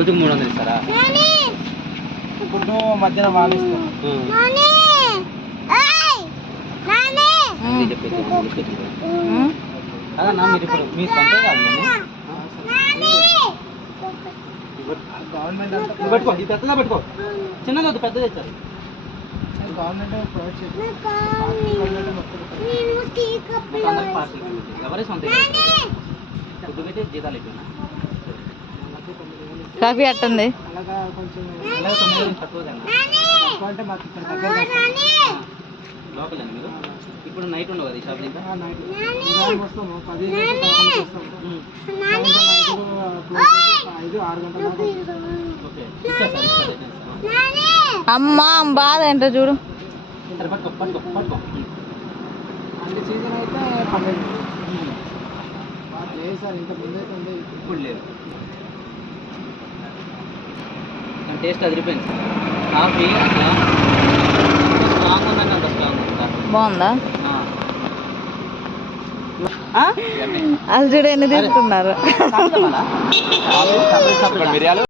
Food మూడు వందలు ఇస్తారా అది చెప్పేసి తీసుకొచ్చింది అదన్నా మీరు ఇప్పుడు మీ సొంతే కాదు గవర్నమెంట్ అంతా నువ్వు పెట్టుకో ఇది పెద్దగా పెట్టుకో. చిన్నది వద్దు పెద్దది ఇచ్చారు గవర్నమెంట్ ప్రొవైడ్ చేస్తుంది ఎవరే సొంత ఫుడ్ పెట్టి జీతాలు అయిపోయినా కాఫీ అట్టుంది. ఇప్పుడు నైట్ ఉండవు కదా షాప్ ఇంకా. అమ్మా బాధ ఏంటో చూడు. అంటే సీజన్ అయితే పన్నెండు ఉమ్. లేదు సార్ ఇంత ముందు అయితే ఉంది ఇప్పుడు లేదు. టేస్ట్ అదిరిపోయింది. కాఫీ స్ట్రాంగ్ ఉందండి అంత స్ట్రాంగ్ బాగుందా? చూడు ఎన్ని తీసుకున్నారు. మిరియాలు?